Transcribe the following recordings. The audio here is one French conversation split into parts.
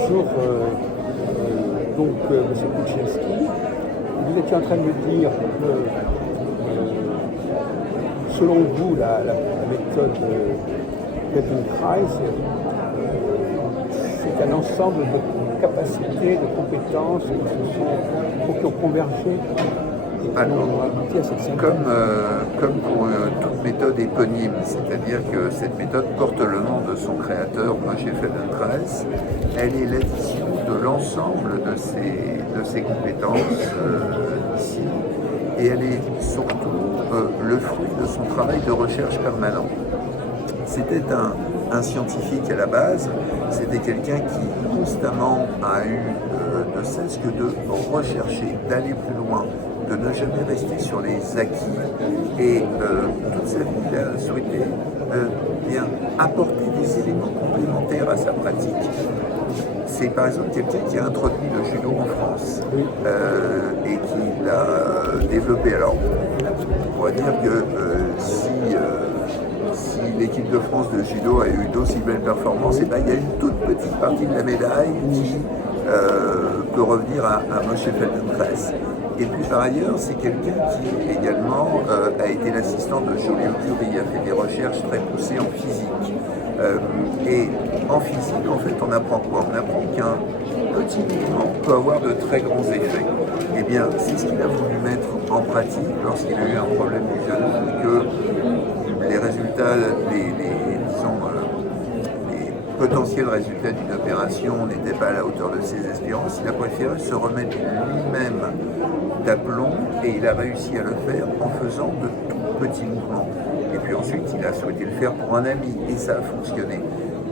bonjour. M. Kuczynski, vous étiez en train de me dire que, selon vous, la méthode Feldenkrais, c'est un ensemble de capacités, de compétences qui ont convergé et qui ont abouti à cette synthèse. Comme pour toute méthode éponyme, c'est-à-dire que cette méthode porte le nom de son créateur, Moshe Feldenkrais, elle est l'addition de l'ensemble de ses compétences ici, et elle est surtout le fruit de son travail de recherche permanent. C'était un scientifique à la base, c'était quelqu'un qui constamment a eu ne cesse que de rechercher, d'aller plus loin, de ne jamais rester sur les acquis, et toute sa vie il a souhaité apporter des éléments complémentaires à sa pratique. C'est par exemple quelqu'un qui a introduit le judo en France et qui l'a développé. Alors, on pourrait dire que si l'équipe de France de judo a eu d'aussi belles performances, il y a une toute petite partie de la médaille qui peut revenir à Moshe Feldenkrais. Et puis par ailleurs, c'est quelqu'un qui également a été l'assistant de Joliot Curie, a fait des recherches très poussées en physique. Et en physique, en fait, on apprend quoi? On apprend qu'un petit mouvement peut avoir de très grands effets. Eh bien, c'est ce qu'il a voulu mettre en pratique lorsqu'il a eu un problème du genou, que les résultats, les potentiels résultats d'une opération n'étaient pas à la hauteur de ses espérances. Il a préféré se remettre lui-même d'aplomb, et il a réussi à le faire en faisant de tout petits mouvements. Et puis ensuite, il a souhaité le faire pour un ami, et ça a fonctionné.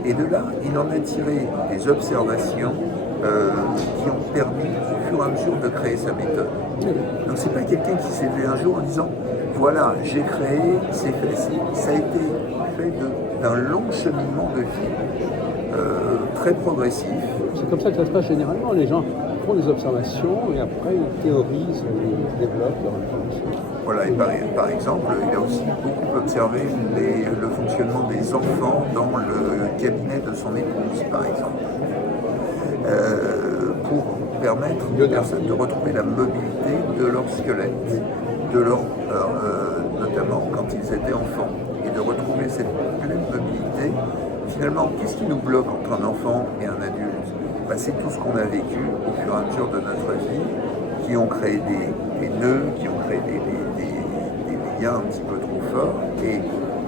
Et de là, il en a tiré des observations qui ont permis, au fur et à mesure, de créer sa méthode. Donc c'est pas quelqu'un qui s'est levé un jour en disant « voilà, j'ai créé, c'est fait ». Ça a été fait d'un long cheminement de vie, très progressif. C'est comme ça que ça se passe généralement. Les gens font des observations et après ils théorisent, ils développent leurs observations. Voilà, et par exemple, il a aussi beaucoup observé le fonctionnement des enfants dans le cabinet de son épouse, par exemple, pour permettre aux personnes de retrouver la mobilité de leur squelette, notamment quand ils étaient enfants, et de retrouver cette pleine mobilité. Finalement, qu'est-ce qui nous bloque entre un enfant et un adulte? C'est tout ce qu'on a vécu au fur et à mesure de notre vie, qui ont créé des nœuds, qui ont créé des liens un petit peu trop forts, et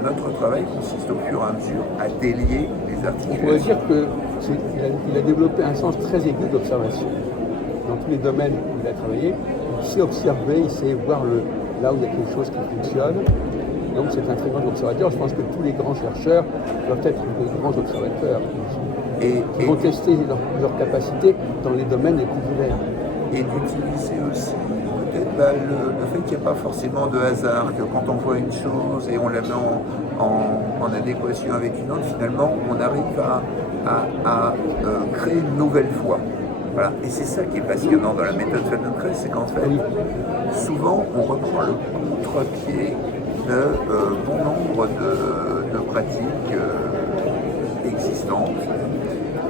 notre travail consiste au fur et à mesure à délier les articulations. On pourrait dire qu'il a développé un sens très aigu d'observation. Dans tous les domaines où il a travaillé, il sait observer, il sait voir là où il y a quelque chose qui fonctionne. Donc c'est un très grand observateur. Je pense que tous les grands chercheurs doivent être des grands observateurs qui vont tester leurs capacités dans les domaines les plus divers. Et d'utiliser aussi peut-être le fait qu'il n'y a pas forcément de hasard, que quand on voit une chose et on la met en adéquation avec une autre, finalement on arrive à créer une nouvelle foi. Voilà. Et c'est ça qui est passionnant dans la méthode Feldenkrais, c'est qu'en fait, souvent on reprend le contre-pied de bon nombre de pratiques existantes.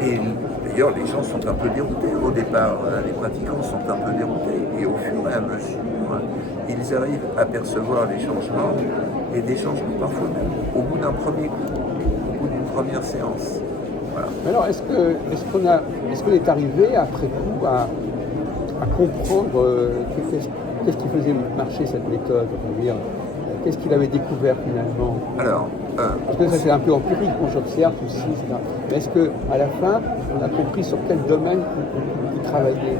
Et d'ailleurs, les gens sont un peu déroutés au départ, les pratiquants sont un peu déroutés, et au fur et à mesure, ils arrivent à percevoir les changements, et des changements parfois même au bout d'un premier coup, au bout d'une première séance. Voilà. Alors, est-ce qu'on est arrivé après coup à comprendre qu'est-ce qui faisait marcher cette méthode, qu'est-ce qu'il avait découvert finalement? Alors, parce que ça c'est un peu empirique, on j'observe aussi, etc. Mais est-ce qu'à la fin, on a compris sur quel domaine il travaillait?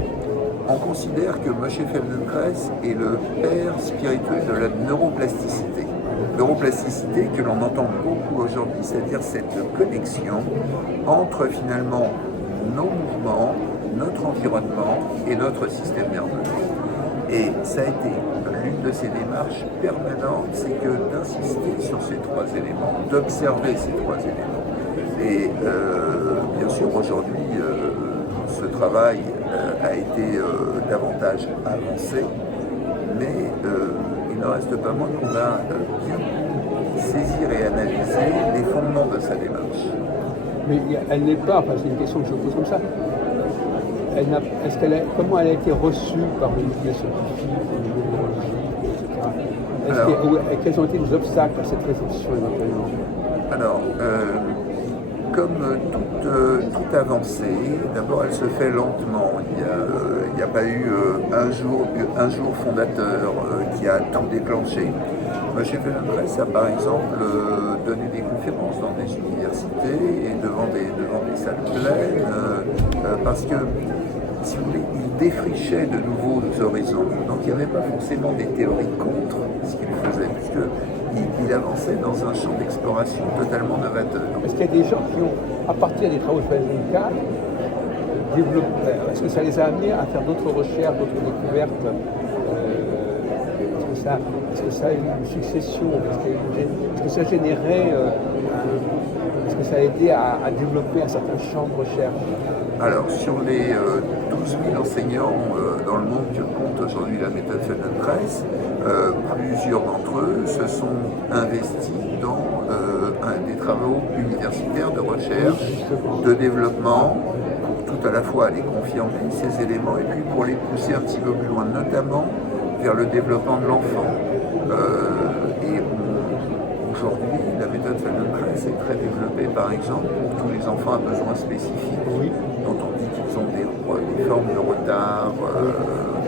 On considère que Moshe Feldenkrais est le père spirituel de la neuroplasticité. Neuroplasticité que l'on entend beaucoup aujourd'hui, c'est-à-dire cette connexion entre finalement nos mouvements, notre environnement et notre système nerveux. Et ça a été l'une de ces démarches permanentes, c'est que d'insister sur ces trois éléments, d'observer ces trois éléments. Et bien sûr, aujourd'hui, ce travail a été davantage avancé, mais il ne reste pas moins qu'on a bien saisir et analyser les fondements de sa démarche. Mais elle n'est pas, c'est une question que je pose comme ça, comment elle a été reçue par le milieu scientifique, le milieu biologique, etc. Quels ont été les obstacles à cette réception éventuellement? Alors, comme toute avancée, d'abord elle se fait lentement. Il n'y a pas eu un jour fondateur qui a tout déclenché. M. Feldenkrais a par exemple donné des conférences dans des universités et devant des salles pleines parce que, si vous voulez, il défrichait de nouveaux horizons. Donc il n'y avait pas forcément des théories contre ce qu'il faisait, puisqu'il avançait dans un champ d'exploration totalement novateur. Est-ce qu'il y a des gens qui ont, à partir des travaux de Feldenkrais, est-ce que ça les a amenés à faire d'autres recherches, d'autres découvertes? Est-ce que ça a eu une succession? Est-ce que ça a généré, est-ce que ça a aidé à développer un certain champ de recherche? Alors, sur les 12 000 enseignants dans le monde que compte aujourd'hui la méthode Feldenkrais, plusieurs d'entre eux se sont investis dans des travaux universitaires de recherche, de développement, pour tout à la fois aller confirmer ces éléments et puis pour les pousser un petit peu plus loin, notamment vers le développement de l'enfant. Et aujourd'hui, la méthode Feldenkrais est très développée, par exemple, pour tous les enfants à besoins spécifiques, dont on dit qu'ils ont des formes de retard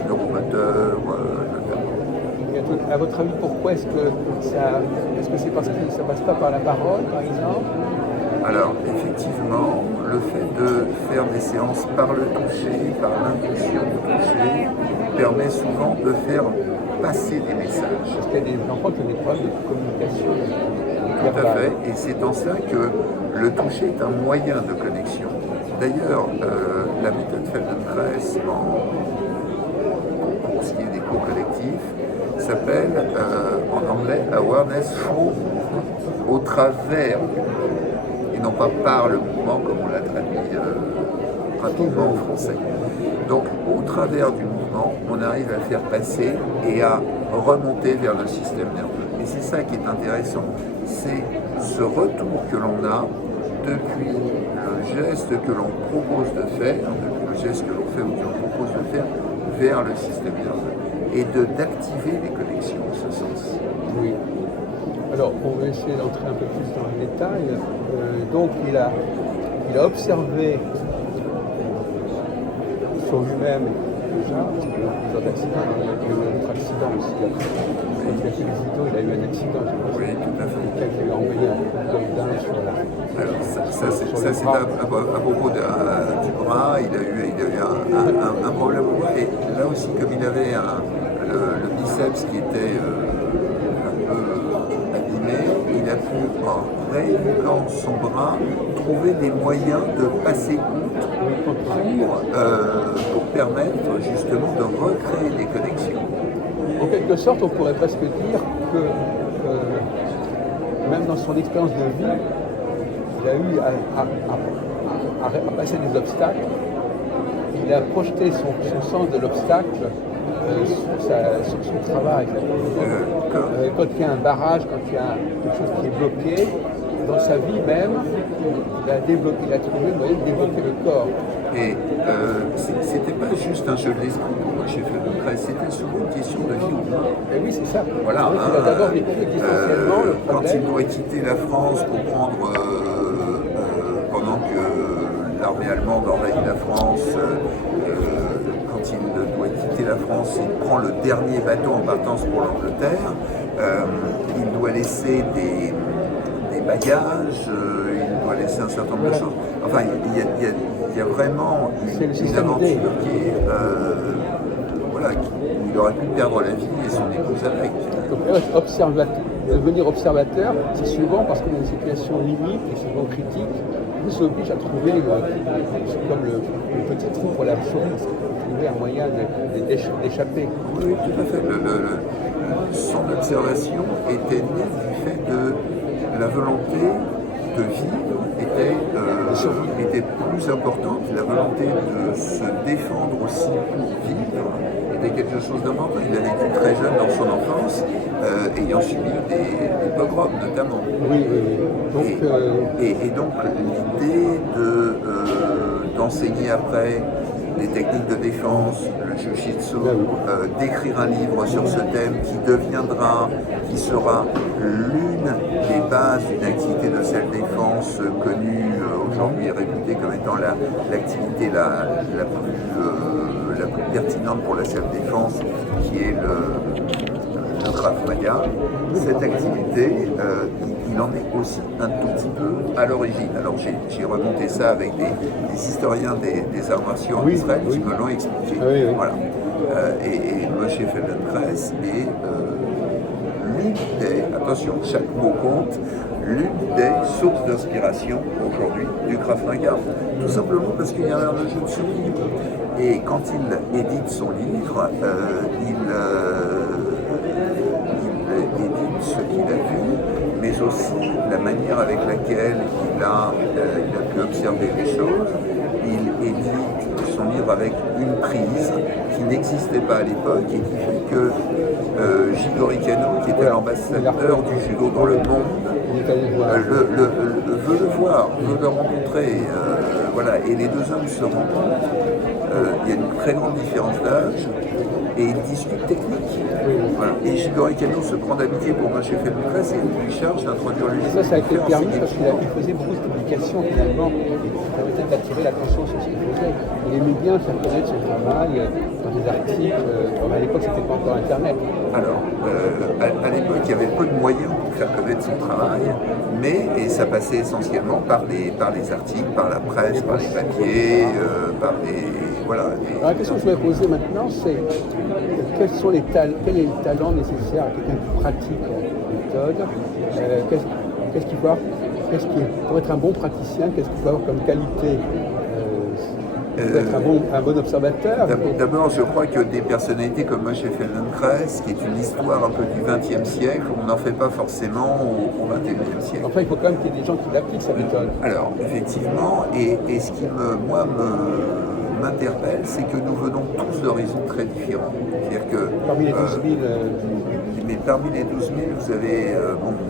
neuromoteurs, notamment. À votre avis, pourquoi est-ce que c'est parce que ça passe pas par la parole, par exemple? Alors, effectivement, le fait de faire des séances par le toucher, par l'intuition du toucher, permet souvent de faire passer des messages. Parce qu'il y a des enfants qui ont des problèmes de communication. Tout à fait, et c'est en ça que le toucher est un moyen de connexion. D'ailleurs, la méthode Feldenkrais, pour ce qui est des cours collectifs, s'appelle en anglais Awareness through, au travers, et non pas par le mouvement comme on l'a traduit rapidement en français. Donc au travers du mouvement, on arrive à faire passer et à remonter vers le système nerveux. Et c'est ça qui est intéressant, c'est ce retour que l'on a depuis le geste que l'on propose de faire, depuis le geste que l'on fait ou que l'on propose de faire, vers le système nerveux, et d'activer les connexions en ce sens. Oui. Alors, on va essayer d'entrer un peu plus dans le détail. Donc, il a observé sur lui-même déjà, parce qu'il y a eu plusieurs accidents, il y a eu un autre accident aussi. Quand il a fait les idos, il a eu un accident, je pense. Oui, tout à fait. Quelqu'un qui lui a envoyé un coup d'un sur la. Alors, ça c'est à propos du bras, il a eu un problème au bras, et là aussi, comme il avait le biceps qui était un peu abîmé, il a pu, en rééduquant son bras, trouver des moyens de passer outre pour permettre justement de recréer des connexions. En quelque sorte, on pourrait presque dire que même dans son expérience de vie, il a eu à passer des obstacles. Il a projeté son sens de l'obstacle sur son travail. Quand il y a un barrage, quand il y a quelque chose qui est bloqué, dans sa vie même, il a trouvé le moyen de développer le corps. Et c'était pas juste un jeu de l'esprit pour moi chez Feldenkrais, c'était souvent une question de vie ou de mort. Et oui, c'est ça. Voilà, il a d'abord vécu existentiellement le quand problème. il doit quitter la France pour prendre, pendant que l'armée allemande envahit la France, quand il doit quitter la France, il prend le dernier bateau en partance pour l'Angleterre, il doit laisser des bagages, il doit laisser un certain nombre de choses. Enfin, il y a vraiment une aventure qui est, il aurait pu perdre la vie et son épouse avec. Donc, devenir observateur, c'est souvent parce qu'on est dans une situation limite et souvent critique, qui nous oblige à trouver, comme le petit trou pour la souris, trouver un moyen d'échapper. Oui, tout à fait. Son observation était née du fait de la volonté de vivre était plus importante. La volonté de se défendre aussi pour vivre était quelque chose d'important. Il a vécu très jeune dans son enfance, ayant subi des pogroms notamment. Oui. Donc, et donc l'idée d'enseigner après des techniques de défense, le jiu-jitsu, d'écrire un livre sur ce thème qui sera l'une des bases d'une activité de self-défense connue aujourd'hui et réputée comme étant l'activité la plus pertinente pour la self-défense, qui est le Krav Maga. Cette activité, il en est aussi un tout petit peu à l'origine. Alors j'ai remonté ça avec des historiens des arts martiaux en Israël qui me l'ont expliqué. Voilà. Et Moshe Feldenkrais est l'une des, attention, chaque mot compte, l'une des sources d'inspiration aujourd'hui du Krav Maga. Tout simplement parce qu'il y a un jeu de son livre. Et quand il édite son livre, il édite ce qu'il a vu, mais aussi la manière avec laquelle il a pu observer les choses. Il édite son livre avec une prise qui n'existait pas à l'époque et qui fait que Jigoro Kano, qui était l'ambassadeur du judo dans le monde, veut le voir, veut le rencontrer. Voilà. Et les deux hommes se rencontrent. Il y a une très grande différence d'âge et ils discutent technique. Voilà. Et Jigoro Kano se prend d'amitié pour Moshe Feldenkrais et il lui charge d'introduire le livre. Ça a été permis parce qu'il faisait beaucoup de publications finalement qui permettaient d'attirer l'attention sur ce qu'il faisait. Il aimait bien faire connaître son travail dans des articles. À l'époque, c'était pas encore Internet. Alors, à l'époque, il y avait peu de moyens pour faire connaître son travail, et ça passait essentiellement par les articles, par la presse, par les papiers, voilà. Alors, la question que je voudrais poser maintenant, c'est quel est le talent nécessaire à quelqu'un qui pratique la méthode? Qu'est-ce qu'il faut avoir, pour être un bon praticien, qu'est-ce qu'il faut avoir comme qualité? Pour être un bon observateur. D'abord, je crois que des personnalités comme Moshe Feldenkrais, qui est une histoire un peu du XXe siècle, on n'en fait pas forcément au XXIe siècle. Enfin, il faut quand même qu'il y ait des gens qui l'appliquent, sa méthode. Alors, effectivement, et ce qui m'interpelle, c'est que nous venons tous d'horizons très différents. C'est-à-dire que parmi les 12 000... mais parmi les 12 000, vous avez...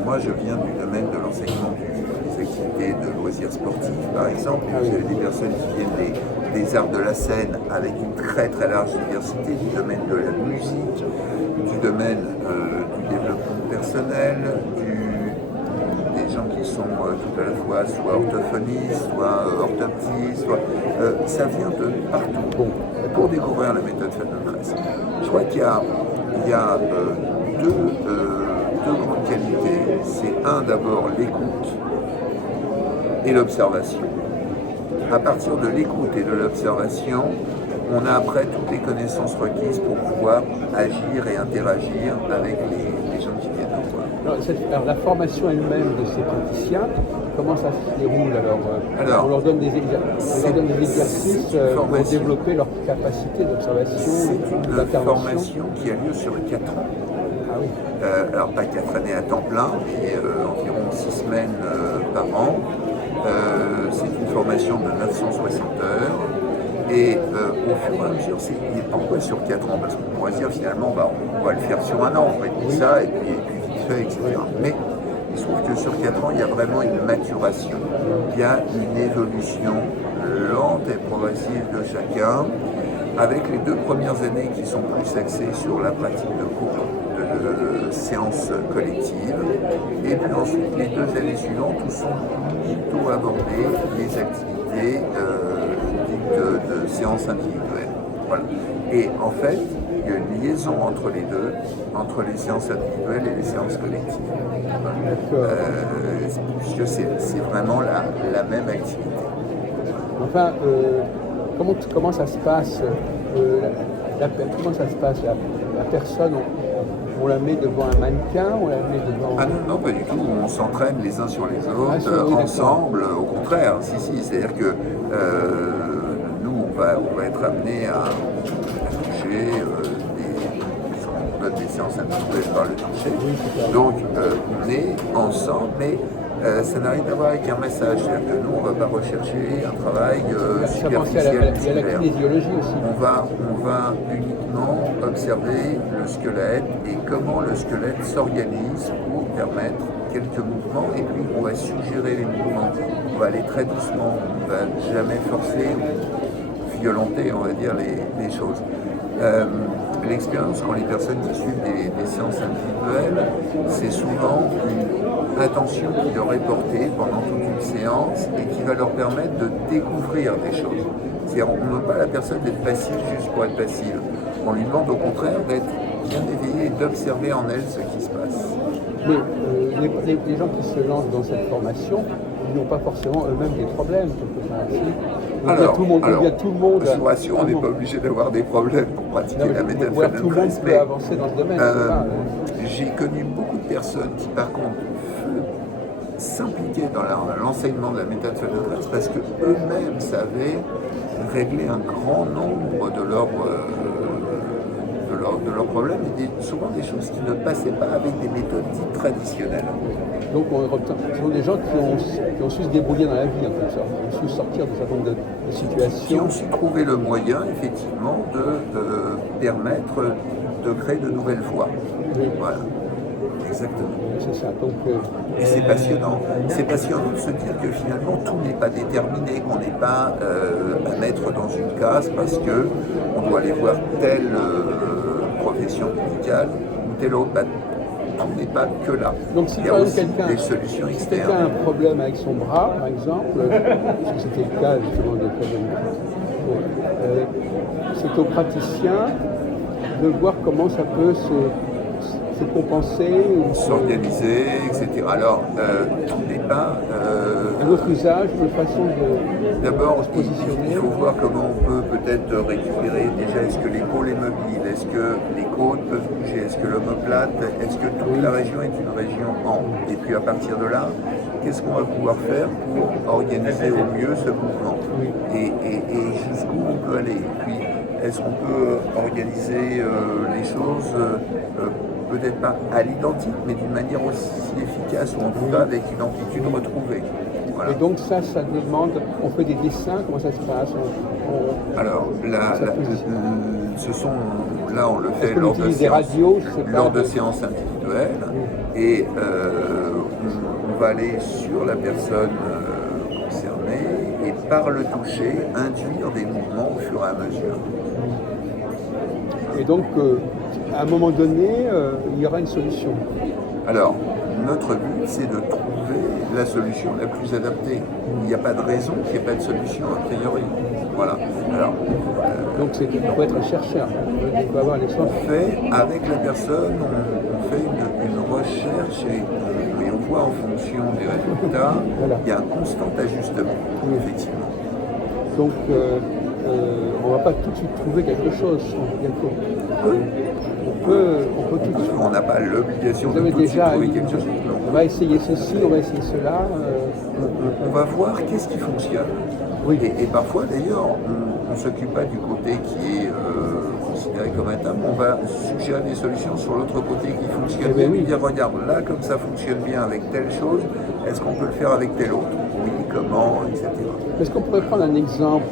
moi, je viens du domaine de l'enseignement des activités de loisirs sportifs, par exemple, et vous avez des personnes qui viennent des arts de la scène avec une très très large diversité du domaine de la musique, du domaine du développement personnel, des gens qui sont tout à la fois soit orthophonistes, soit orthoptistes, ça vient de partout pour découvrir la méthode Feldenkrais. Je crois qu'il y a deux grandes qualités. C'est d'abord l'écoute et l'observation. À partir de l'écoute et de l'observation, on a après toutes les connaissances requises pour pouvoir agir et interagir avec les gens qui viennent nous voir. Alors, la formation elle-même de ces praticiens, comment ça se déroule alors, on leur donne des exercices pour développer leur capacité d'observation. C'est une formation qui a lieu sur 4 ans. Ah oui. Alors pas 4 années à temps plein, mais environ 6 semaines par an. C'est une formation de 960 heures et au fur et à mesure, il n'est pas encore sur 4 ans parce qu'on pourrait dire finalement on va le faire sur un an, on va dire ça et puis vite fait, etc. Mais il se trouve que sur 4 ans, il y a vraiment une maturation, il y a une évolution lente et progressive de chacun, avec les 2 premières années qui sont plus axées sur la pratique de cours, de séances collectives, et puis ensuite les 2 années suivantes où sont plutôt abordées les activités dites de séances individuelles. Voilà. Et en fait, il y a une liaison entre les deux, entre les séances individuelles et les séances collectives. Voilà. Puisque c'est vraiment la même activité. Enfin, comment ça se passe comment ça se passe la personne, on la met devant un mannequin, on la met devant... Ah non, pas du tout, on s'entraîne les uns sur les autres, ensemble, au contraire, c'est-à-dire que nous, on va être amenés à toucher, on donne des séances individuelles par le toucher, donc on est ensemble, mais ça n'a rien à voir avec un message, c'est-à-dire que nous, on ne va pas rechercher un travail superficiel. Il y a la kinésiologie aussi. On va uniquement observer le squelette et comment le squelette s'organise pour permettre quelques mouvements, et puis on va suggérer les mouvements. On va aller très doucement, on ne va jamais forcer, violenter, on va dire, les choses. L'expérience, quand les personnes qui suivent des séances individuelles, c'est souvent une attention qui leur est portée pendant toute une séance et qui va leur permettre de découvrir des choses. C'est-à-dire, on ne demande pas à la personne d'être passive juste pour être passive. On lui demande au contraire d'être bien éveillée et d'observer en elle ce qui se passe. Mais les gens qui se lancent dans cette formation, ils n'ont pas forcément eux-mêmes des problèmes. Alors, tout le monde. Je vous rassure, on n'est pas obligé d'avoir des problèmes pour pratiquer la méthode Feldenkrais. Tout le monde peut avancer dans ce domaine. J'ai connu beaucoup de personnes qui, par contre, s'impliquaient dans l'enseignement de la méthode Feldenkrais parce qu'eux-mêmes savaient régler un grand nombre de leurs problèmes et souvent des choses qui ne passaient pas avec des méthodes dites traditionnelles. Donc ce sont des gens qui ont su se débrouiller dans la vie en quelque sorte, qui ont su sortir d'un certain nombre de situations. Qui ont su trouver le moyen effectivement de permettre de créer de nouvelles voies. Oui. Voilà. Exactement. C'est ça. Donc, et c'est passionnant. C'est passionnant de se dire que finalement tout n'est pas déterminé, qu'on n'est pas à mettre dans une case parce que on doit aller voir telle profession médicale ou telle autre. Tout n'est pas que là. Donc si il y a aussi des solutions externes. Si quelqu'un a un problème avec son bras, par exemple, parce que c'était le cas justement de c'est au praticien de voir comment ça peut se compenser, s'organiser, etc. Alors, tout n'est pas... un autre usage, une façon de d'abord, se positionner. Il faut voir comment on peut peut-être récupérer déjà, est-ce que l'épaule est mobile, est-ce que les côtes peuvent bouger, est-ce que l'omoplate, est-ce que toute la région est une région ample. Et puis à partir de là, qu'est-ce qu'on va pouvoir faire pour organiser au mieux ce mouvement et jusqu'où on peut aller. Et puis, est-ce qu'on peut organiser les choses peut-être pas à l'identique, mais d'une manière aussi efficace, ou en tout cas avec une amplitude retrouvée. Voilà. Et donc ça demande, on fait des dessins, comment ça se passe Alors là, on le fait lors de séances individuelles, et on va aller sur la personne concernée, et par le toucher, induire des mouvements au fur et à mesure. Et donc, à un moment donné, il y aura une solution. Alors, notre but, c'est de trouver la solution la plus adaptée. Il n'y a pas de raison qu'il n'y ait pas de solution a priori. Voilà. Alors, donc, il faut être un chercheur. Il faut avoir l'expérience. On fait, avec la personne, on fait une recherche et on voit en fonction des résultats, voilà. Il y a un constant ajustement, effectivement. Donc, on ne va pas tout de suite trouver quelque chose. On peut tout de suite. On n'a pas l'obligation de tout de suite trouver quelque chose. On va essayer ceci, on va essayer cela. On va voir qu'est-ce qui fonctionne. Oui. Et parfois, d'ailleurs, on ne s'occupe pas du côté qui est considéré comme un tabou. On va suggérer des solutions sur l'autre côté qui fonctionne bien. Oui. Dire, regarde, là, comme ça fonctionne bien avec telle chose, est-ce qu'on peut le faire avec telle autre? Oui, comment, etc. Est-ce qu'on pourrait prendre un exemple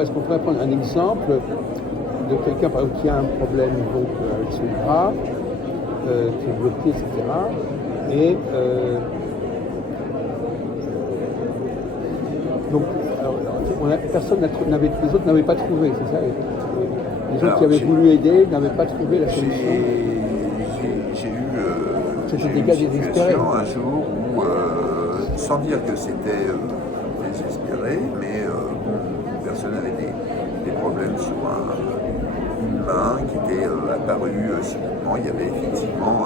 est-ce qu'on pourrait prendre un exemple de quelqu'un par exemple, qui a un problème donc, avec son bras, qui est bloqué, etc. Et donc, les autres n'avaient pas trouvé, c'est ça? Les autres qui avaient voulu aider n'avaient pas trouvé la solution. J'ai eu une situation un jour où, sans dire que c'était désespéré, mais une personne avait des problèmes sur une main qui était apparue subitement. Il y avait effectivement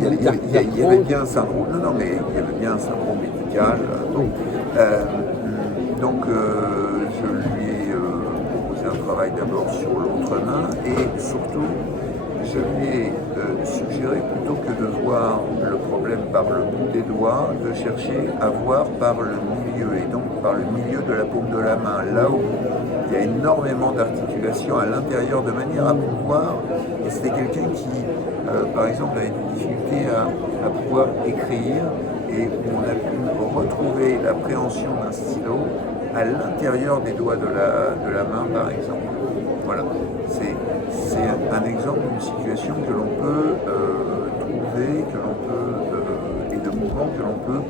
il y avait bien un syndrome. Non, mais il y avait bien un syndrome médical. Donc je lui ai proposé un travail d'abord sur l'autre main et surtout je lui ai suggéré plutôt que de voir le problème par le bout des doigts, de chercher à voir par le milieu et donc par le milieu de la paume de la main, là où il y a énormément d'articulations à l'intérieur de manière à pouvoir, et c'était quelqu'un qui par exemple avait des difficultés à pouvoir écrire et on a pu retrouver l'appréhension d'un stylo à l'intérieur des doigts de la main par exemple. Voilà, c'est un exemple d'une situation que l'on peut trouver, et de mouvements que l'on peut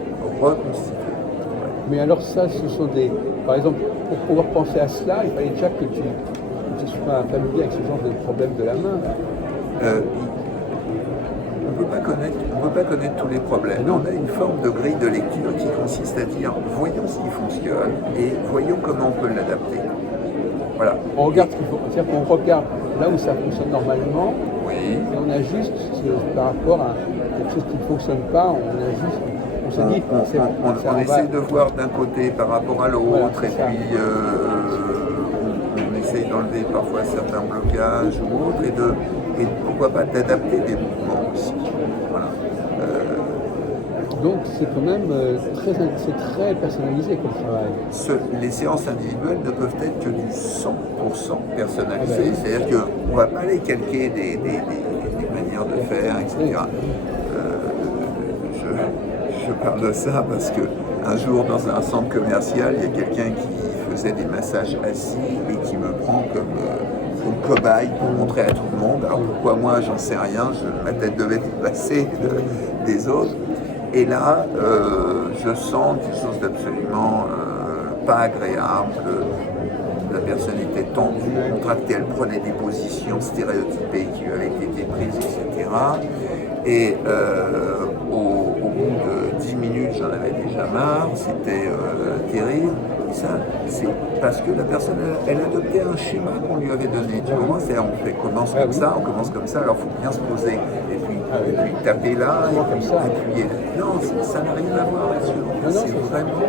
reconstituer. Ouais. Mais alors ça, ce sont des... Par exemple, pour pouvoir penser à cela, il fallait déjà que tu sois familier avec ce genre de problème de la main. Euh, on ne peut pas connaître tous les problèmes. Non. On a une forme de grille de lecture qui consiste à dire voyons ce qui fonctionne et voyons comment on peut l'adapter. Voilà. On regarde ce qu'il faut, c'est-à-dire qu'on regarde là où ça fonctionne normalement, Oui. et on ajuste par rapport à quelque chose qui ne fonctionne pas, on ajuste. On se dit, c'est bon, ça, On va- essaie de voir d'un côté par rapport à l'autre, Voilà, et c'est ça. puis on essaye d'enlever parfois certains blocages ou autres, et pourquoi pas d'adapter des mouvements aussi. Voilà. Donc c'est quand même c'est très personnalisé comme travail. Les séances individuelles ne peuvent être que du 100% personnalisé. Ah ben oui. C'est-à-dire qu'on ne va pas aller calquer des manières de faire, etc. Je parle de ça parce qu'un jour, dans un centre commercial, il y a quelqu'un qui faisait des massages assis et qui me prend comme cobaye pour montrer à tout le monde. Alors pourquoi moi, j'en sais rien, ma tête devait dépasser des autres. Et là, je sens quelque chose d'absolument pas agréable. La personne était tendue, contractée, elle prenait des positions stéréotypées qui lui avaient été prises, etc. Et au bout de 10 minutes, j'en avais déjà marre, c'était terrible. Et ça, c'est parce que la personne, elle adoptait un schéma qu'on lui avait donné. Tu comprends? C'est-à-dire, on commence comme ça, alors il faut bien se poser. Et puis taper là, et puis appuyer. Non, ça n'a rien à voir là-dessus. C'est vraiment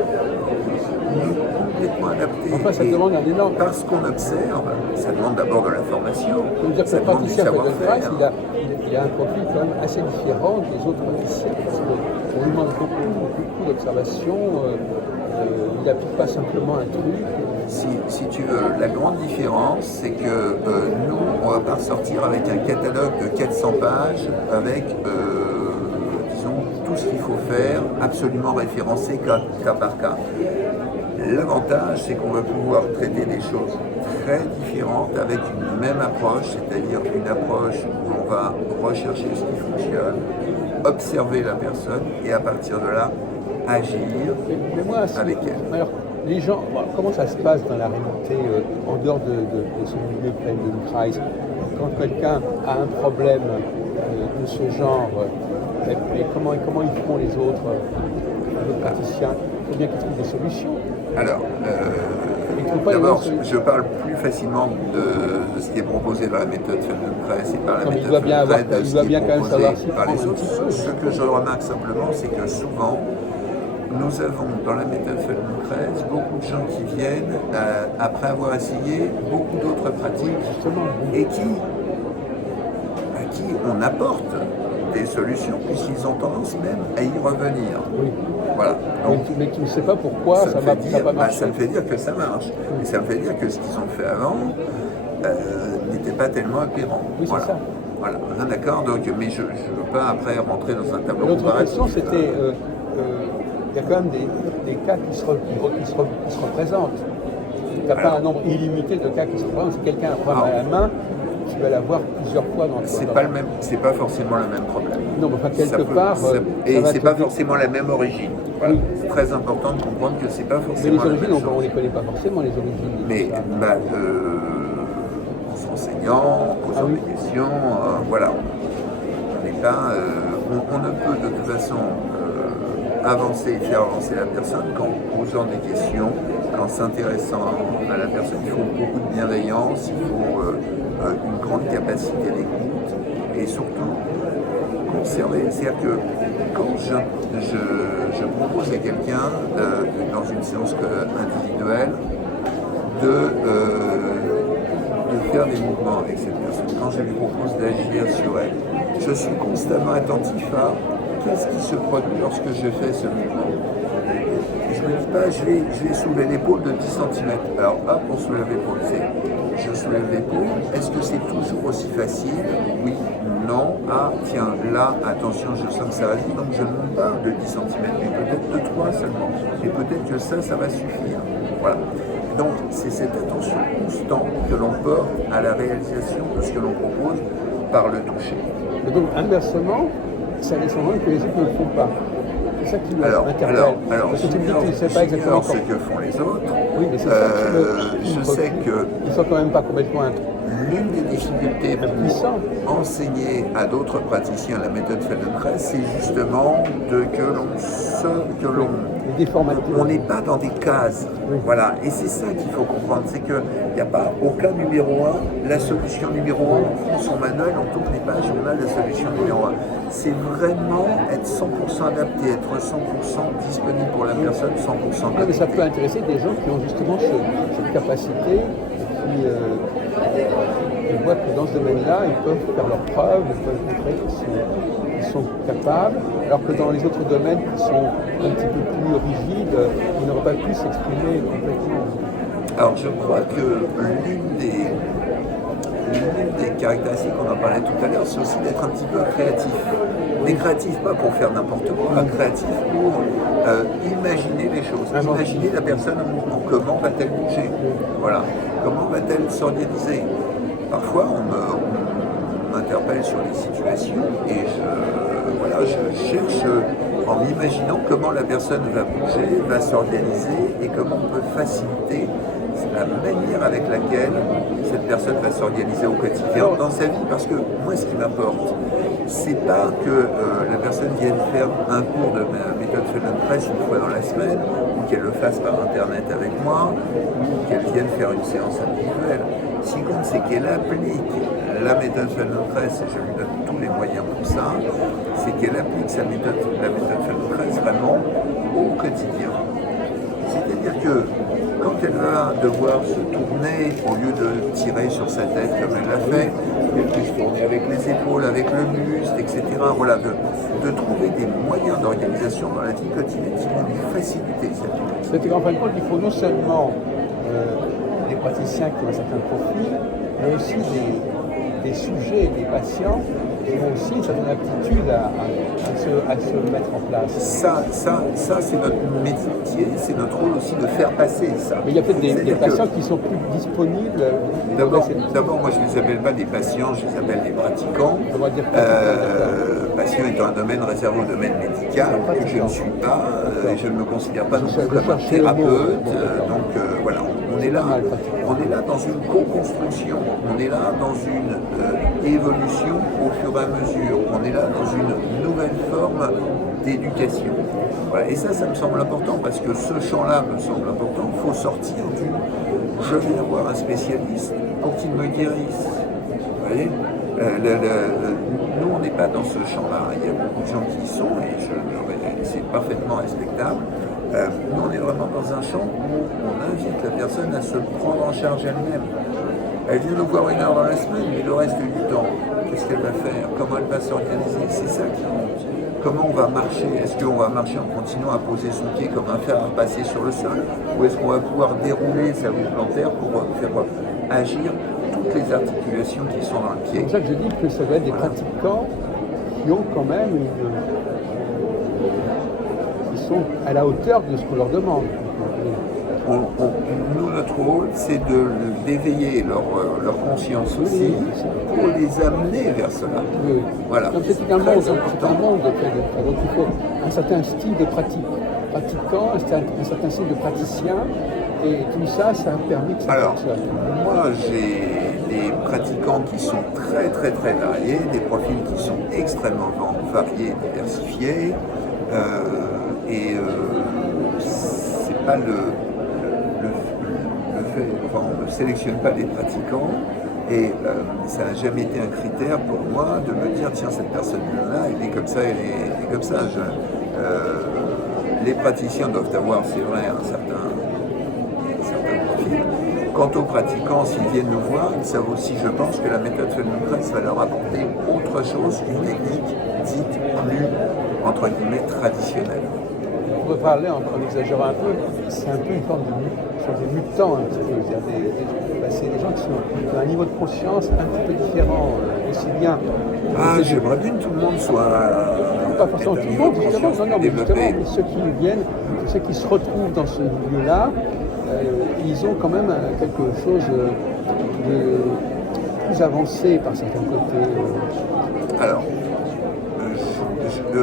complètement adapté. Enfin, ça demande un énorme... Parce qu'on observe, ça demande d'abord de la formation. Ça veut dire que ça le demande du praticien savoir-faire. il a un profil quand même assez différent des autres praticiens, parce qu'on lui demande beaucoup d'observation, il n'applique pas simplement un truc. Si tu veux, la grande différence, c'est que nous, on va pas ressortir avec un catalogue de 400 pages avec, disons, tout ce qu'il faut faire, absolument référencé cas par cas. L'avantage, c'est qu'on va pouvoir traiter des choses très différentes avec une même approche, c'est-à-dire une approche où on va rechercher ce qui fonctionne, observer la personne et à partir de là, agir Mais moi, avec elle. Alors, les gens, comment ça se passe dans la réalité, en dehors de ce milieu plein de crise? Quand quelqu'un a un problème de ce genre, mais comment ils font les autres praticiens? Il faut bien qu'ils trouvent des solutions. Alors, d'abord, je parle plus facilement de ce qui est proposé dans la méthode Feldenkrais et par la méthode Feldenkrais, de ce qui est proposé par les autres. Ce que je remarque simplement, c'est que souvent, nous avons dans la méthode Feldenkrais beaucoup de gens qui viennent après avoir essayé beaucoup d'autres pratiques et à qui on apporte des solutions puisqu'ils ont tendance même à y revenir. Oui. Voilà. Donc, mais tu ne sais pas pourquoi ça va pas marcher. Ça me fait dire que ça marche. Et ça me fait dire que ce qu'ils ont fait avant n'était pas tellement apparent. Oui, c'est ça. Voilà, d'accord. Donc, mais je ne veux pas après rentrer dans un tableau L'autre comparatif. question, c'était, il y a quand même des cas qui se représentent. Tu n'as pas un nombre illimité de cas qui se représentent. Si quelqu'un a un problème à la main, tu vas l'avoir plusieurs fois dans le c'est pas forcément le même problème. Non, mais enfin, quelque part. Et c'est pas forcément la même origine. Voilà. Oui. C'est très important de comprendre que c'est pas forcément. Mais les origines, on ne les connaît pas forcément, les origines. Mais en se renseignant, en posant des questions, voilà. On n'est pas. On ne peut de toute façon avancer et faire avancer la personne qu'en posant des questions, qu'en s'intéressant à la personne. Il faut beaucoup de bienveillance, il faut une grande capacité d'écoute et surtout conserver. C'est-à-dire que quand je propose à quelqu'un, dans une séance individuelle, de faire des mouvements avec cette personne, quand je lui propose d'agir sur elle, je suis constamment attentif à qu'est-ce qui se produit lorsque je fais ce mouvement. Je ne me dis pas, je vais soulever l'épaule de 10 cm. Alors hop, on soulève l'épaule. Je soulève l'épaule. Est-ce que c'est toujours aussi facile? Oui, non. Ah, tiens, là, attention, je sens que ça va vite. Donc je ne monte pas de 10 cm, mais peut-être de 3 seulement. Et peut-être que ça va suffire. Voilà. Donc c'est cette attention constante que l'on porte à la réalisation de ce que l'on propose par le toucher. Et donc inversement, ça laisse entendre que les autres ne le font pas. c'est ça qui m'interpelle. Parce que tu me dis que tu ne sais pas exactement ce que font les autres. Oui, mais c'est ça je sais que ils sont quand même pas complètement l'une des difficultés pour enseigner à d'autres praticiens la méthode Feldenkrais, c'est justement on n'est pas dans des cases. Oui. Voilà. Et c'est ça qu'il faut comprendre, c'est qu'il n'y a pas aucun numéro 1, la solution numéro 1, on prend son manuel, on tourne les pages, on a la solution numéro 1. C'est vraiment être 100% adapté, être 100% disponible pour la personne, 100% connecté. Mais ça peut intéresser des gens qui ont justement cette capacité et qui voient que dans ce domaine-là, ils peuvent faire leurs preuves, ils peuvent montrer qu'ils sont capables, alors que dans les autres domaines qui sont un petit peu plus rigides, ils n'auraient pas pu s'exprimer complètement. Alors je crois que l'une des caractéristiques qu'on en parlait tout à l'heure, c'est aussi d'être un petit peu créatif. Mais créatif pas pour faire n'importe quoi, créatif pour imaginer les choses, imaginer la personne en comment va-t-elle bouger, voilà, comment va-t-elle s'organiser. Parfois on m'interpelle sur les situations et je cherche en imaginant comment la personne va bouger, va s'organiser et comment on peut faciliter la manière avec laquelle cette personne va s'organiser au quotidien dans sa vie. Parce que moi, ce qui m'importe, c'est pas que la personne vienne faire un cours de méthode Feldenkrais une fois dans la semaine, ou qu'elle le fasse par internet avec moi, ou qu'elle vienne faire une séance individuelle. Ce qui compte, c'est qu'elle applique la méthode Feldenkrais, et je lui donne tous les moyens pour ça, c'est qu'elle applique la méthode Feldenkrais vraiment au quotidien. C'est-à-dire que quand elle va devoir se tourner, au lieu de tirer sur sa tête comme elle l'a fait, elle puisse tourner avec les épaules, avec le buste, etc. Voilà, de trouver des moyens d'organisation dans la vie quotidienne qui vont lui faciliter cette vie. C'est-à-dire qu'en fin de compte, il faut non seulement des praticiens qui ont un certain profil, mais aussi des sujets, des patients qui ont aussi une certaine aptitude à se mettre en place. Ça c'est notre métier, c'est notre rôle aussi de faire passer ça. Mais il y a peut-être des patients qui sont plus disponibles. D'abord, moi je ne les appelle pas des patients, je les appelle des pratiquants. Patient étant un domaine réservé au domaine médical, que je ne suis pas, et je ne me considère pas non plus comme un thérapeute. Donc voilà, on est là dans une co-construction, on est là dans une évolution au fur et à mesure, on est là dans une nouvelle forme d'éducation. Voilà. Et ça me semble important parce que ce champ-là me semble important. Il faut sortir je vais avoir un spécialiste pour qu'il me guérisse. Vous voyez, nous, on n'est pas dans ce champ-là. Il y a beaucoup de gens qui y sont et c'est parfaitement respectable. Nous, on est vraiment dans un champ où on invite la personne à se prendre en charge elle-même. Elle vient nous voir 1 heure dans la semaine, mais le reste du temps, qu'est-ce qu'elle va faire? Comment elle va s'organiser? C'est ça qui compte. Comment on va marcher? Est-ce qu'on va marcher en continuant à poser son pied comme un fer à passer sur le sol? Ou est-ce qu'on va pouvoir dérouler sa voûte plantaire pour faire agir toutes les articulations qui sont dans le pied? C'est pour ça que je dis que ça doit être des pratiquants qui ont quand même qui sont à la hauteur de ce qu'on leur demande. Nous, notre rôle, c'est d'éveiller leur conscience aussi pour les amener vers cela. Oui. Voilà. Donc c'est un monde, donc il faut un certain style de pratiquant, un certain style de praticien, et tout ça, ça a permis que ça fonctionne. Moi, j'ai des pratiquants qui sont très très très variés, des profils qui sont extrêmement variés, diversifiés, et c'est pas on ne sélectionne pas les pratiquants et ça n'a jamais été un critère pour moi de me dire tiens cette personne-là elle est comme ça, elle est comme ça. Les praticiens doivent avoir, c'est vrai, un certain profil. Quant aux pratiquants, s'ils viennent nous voir, ils savent aussi, je pense, que la méthode Feldenkrais va leur apporter autre chose, une technique dite plus, entre guillemets, traditionnelle. On peut parler, en exagérant un peu, c'est un peu une forme des mutants un petit peu. C'est des gens qui ont un niveau de conscience un petit peu différent, aussi bien. J'aimerais bien que tout le monde soit. Pas forcément tout le monde, justement, mais ceux qui viennent, ceux qui se retrouvent dans ce milieu-là, ils ont quand même quelque chose de plus avancé par certains côtés. Alors,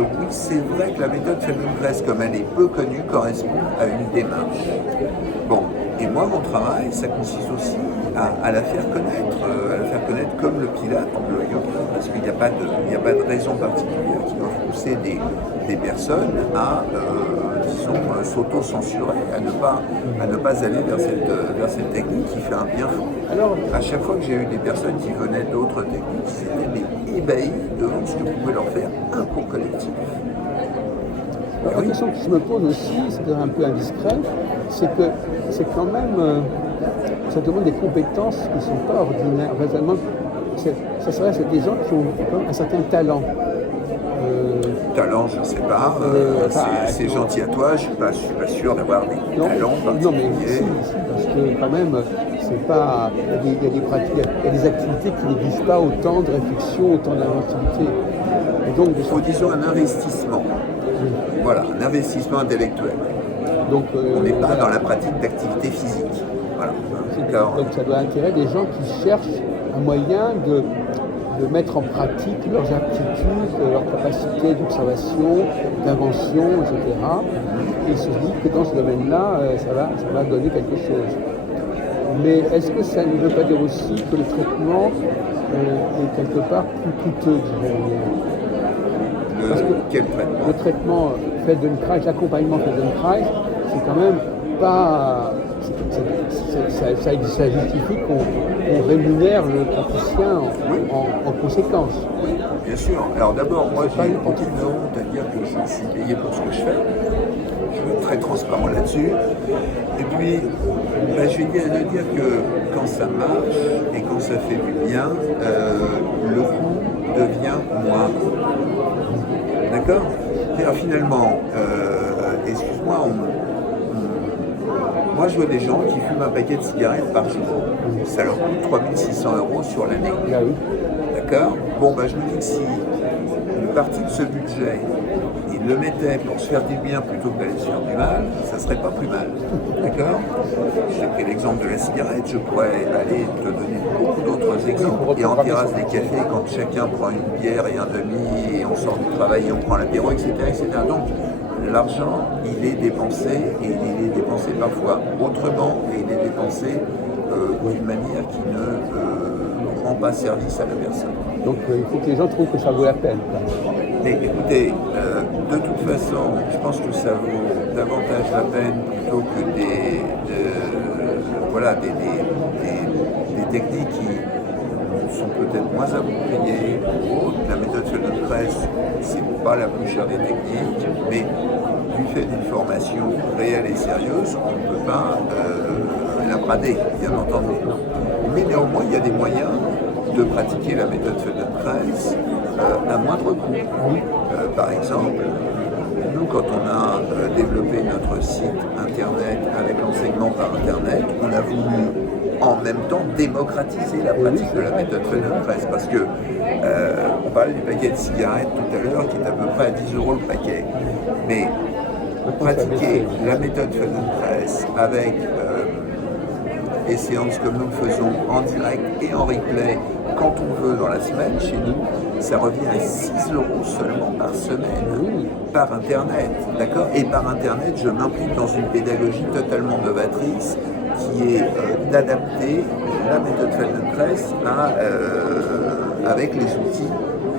Oui, c'est vrai que la méthode Feldenkrais, comme elle est peu connue, correspond à une démarche. Bon, et moi, mon travail, ça consiste aussi à la faire connaître comme le Pilate ou le yoga, parce qu'il n'y a pas de raison particulière qui doit pousser des personnes à, disons, s'auto-censurer, à ne pas aller vers cette technique qui fait un bien fou. Alors, à chaque fois que j'ai eu des personnes qui venaient d'autres techniques, c'était ébahis devant ce que pouvait leur faire un cours collectif. La question que je me pose aussi, c'est un peu indiscret, c'est que c'est quand même, ça demande des compétences qui ne sont pas ordinaires. Réellement, ça serait des gens qui ont un certain talent. Talent, je ne sais pas. C'est gentil à toi. Je ne suis pas sûr d'avoir des talents particuliers. Non, mais si, parce que quand même, c'est pas. Il y a des pratiques, il y a des activités qui n'exigent pas autant de réflexion, autant d'inventivité. Disons un investissement. Oui. Voilà, un investissement intellectuel. Donc, on n'est pas dans la pratique d'activité physique. Voilà. Donc ça doit intéresser des gens qui cherchent un moyen de mettre en pratique leurs aptitudes, leurs capacités d'observation, d'invention, etc. Et ils se disent que dans ce domaine-là, ça va donner quelque chose. Mais est-ce que ça ne veut pas dire aussi que le traitement est quelque part plus coûteux, Parce que quel traitement ? Le traitement Feldenkrais, l'accompagnement Feldenkrais, c'est quand même pas... Ça justifie qu'on rémunère le praticien en conséquence. Bien sûr. Alors d'abord, moi j'ai aucune honte à dire que je suis payé pour ce que je fais. Je suis très transparent là-dessus. Et puis, je vais dire que quand ça marche et quand ça fait du bien, le coût devient moindre. D'accord ? C'est-à-dire finalement, excuse-moi, moi je vois des gens qui fument un paquet de cigarettes par jour. Ça leur coûte 3 600 € sur l'année. Ah oui. D'accord ? Bon, je me dis que si une partie de ce budget, ils le mettaient pour se faire du bien plutôt que d'aller se faire du mal, ça serait pas plus mal. D'accord ? J'ai pris l'exemple de la cigarette, je pourrais aller te donner beaucoup d'autres exemples. Et en terrasse des cafés, quand chacun prend une bière et un demi, et on sort du travail et on prend l'apéro, etc., etc. Donc, l'argent, il est dépensé, et il est dépensé parfois autrement, et il est dépensé d'une manière qui ne rend pas service à la personne. Donc il faut que les gens trouvent que ça vaut la peine. Mais écoutez, de toute façon, je pense que ça vaut davantage la peine plutôt que des techniques qui sont peut-être moins appropriées. La méthode Feldenkrais, c'est pas la plus chère des techniques, mais du fait d'une formation réelle et sérieuse, on ne peut pas la brader, bien entendu. Mais néanmoins, il y a des moyens de pratiquer la méthode Feldenkrais à moindre coût. Par exemple, nous, quand on a développé notre site internet avec l'enseignement par internet, on a voulu en même temps démocratiser la pratique de la méthode Feldenkrais, parce que on parlait du paquet de cigarettes tout à l'heure qui est à peu près à 10 € le paquet. Mais pratiquer la méthode Feldenkrais avec des séances comme nous le faisons en direct et en replay quand on veut dans la semaine chez nous, ça revient à 6 € seulement par semaine, par internet, d'accord ? Et par internet, je m'implique dans une pédagogie totalement novatrice qui est d'adapter la méthode Feldenkrais avec les outils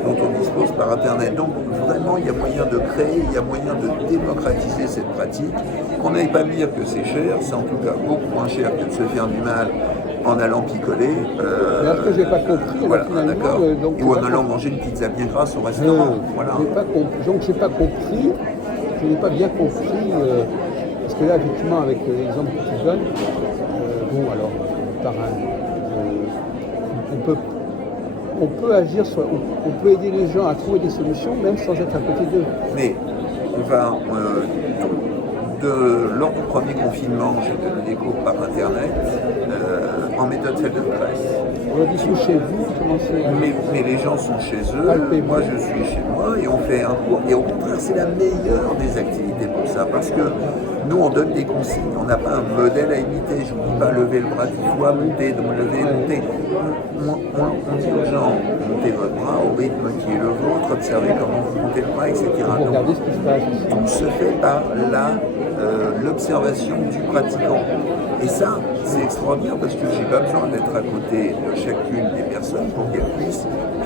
dont on dispose par internet. Donc vraiment, il y a moyen de créer, il y a moyen de démocratiser cette pratique. Qu'on n'aille pas dire que c'est cher, c'est en tout cas beaucoup moins cher que de se faire du mal en allant picoler. Alors que j'ai pas compris, voilà, d'accord. Ou en allant manger une pizza bien grasse au restaurant. Voilà. Donc j'ai pas compris, je n'ai pas bien compris, parce que là effectivement avec l'exemple que tu donnes, on peut agir, on peut aider les gens à trouver des solutions même sans être à côté d'eux. Mais de lors du premier confinement, j'ai donné des cours par Internet en méthode Feldenkrais. On a dit chez vous, comment c'est Mais les gens sont chez eux, moi je suis chez moi et on fait un cours. Et au contraire, c'est la meilleure des activités pour ça, parce que nous on donne des consignes, on n'a pas un modèle à imiter. Je ne vous dis pas lever le bras 10 fois, monter, donc lever, monter. On dit aux gens, montez votre bras au rythme qui est le vôtre, observez comment vous montez le bras, etc. Vous regardez ce qui se passe aussi. Tout se fait par l'observation du pratiquant. Et ça, c'est extraordinaire parce que j'ai pas besoin d'être à côté de chacune des personnes pour qu'elles puissent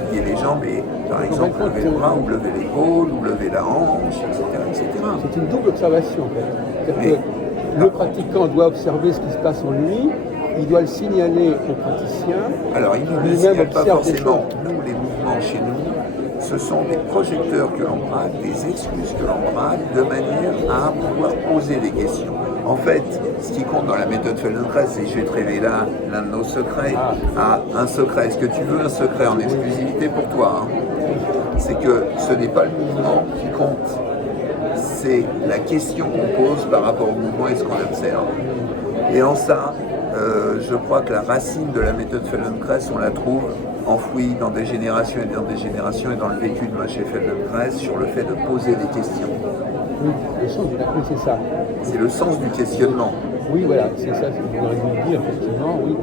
plier les jambes et, par exemple, lever le bras ou lever l'épaule ou lever la hanche, etc. etc. C'est une double observation en fait. C'est-à-dire que le pratiquant doit observer ce qui se passe en lui, il doit le signaler au praticien. Alors, il ne le signale pas forcément. Nous, les mouvements chez nous, ce sont des projecteurs que l'on braque, des excuses que l'on braque, de manière à pouvoir poser des questions. En fait, ce qui compte dans la méthode Feldenkrais, c'est je vais te révéler là l'un de nos secrets. Un secret. Est-ce que tu veux un secret en exclusivité pour toi, C'est que ce n'est pas le mouvement qui compte, c'est la question qu'on pose par rapport au mouvement et ce qu'on observe. Et en ça, je crois que la racine de la méthode Feldenkrais, on la trouve enfouie dans des générations et dans des générations et dans le vécu de Moshe Feldenkrais sur le fait de poser des questions. Oui, le sens du c'est ça. C'est le sens du questionnement. Oui, voilà, c'est ça, vous auriez dû le dire, effectivement, oui.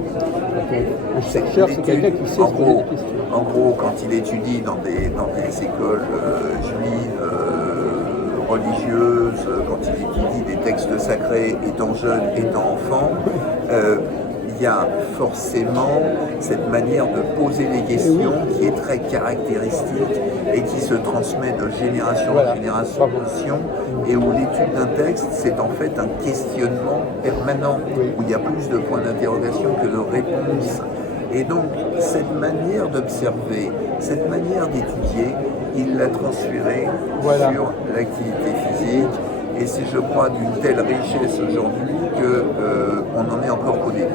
Un chercheur, c'est quelqu'un qui sait se poser des questions. En gros, quand il étudie dans des écoles juives, religieuses, quand il étudie des textes sacrés, étant jeune, étant enfant, il y a forcément cette manière de poser les questions qui est très caractéristique et qui se transmet de génération en génération et où l'étude d'un texte, c'est en fait un questionnement permanent, où il y a plus de points d'interrogation que de réponses. Et donc, cette manière d'observer, cette manière d'étudier, il l'a transférée sur l'activité physique. Et c'est, je crois, d'une telle richesse aujourd'hui qu'on n'en est encore qu'au début.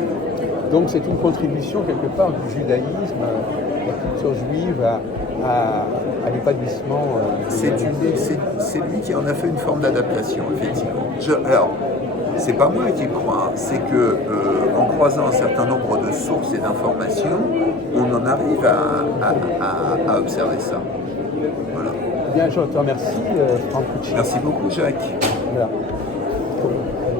Donc c'est une contribution quelque part du judaïsme, de la culture juive à l'épanouissement. C'est lui qui en a fait une forme d'adaptation, effectivement. Alors, c'est pas moi qui le crois, c'est que en croisant un certain nombre de sources et d'informations, on en arrive à observer ça. Voilà. Bien, je te remercie, Franck Pucci. Merci beaucoup, Jacques. Voilà.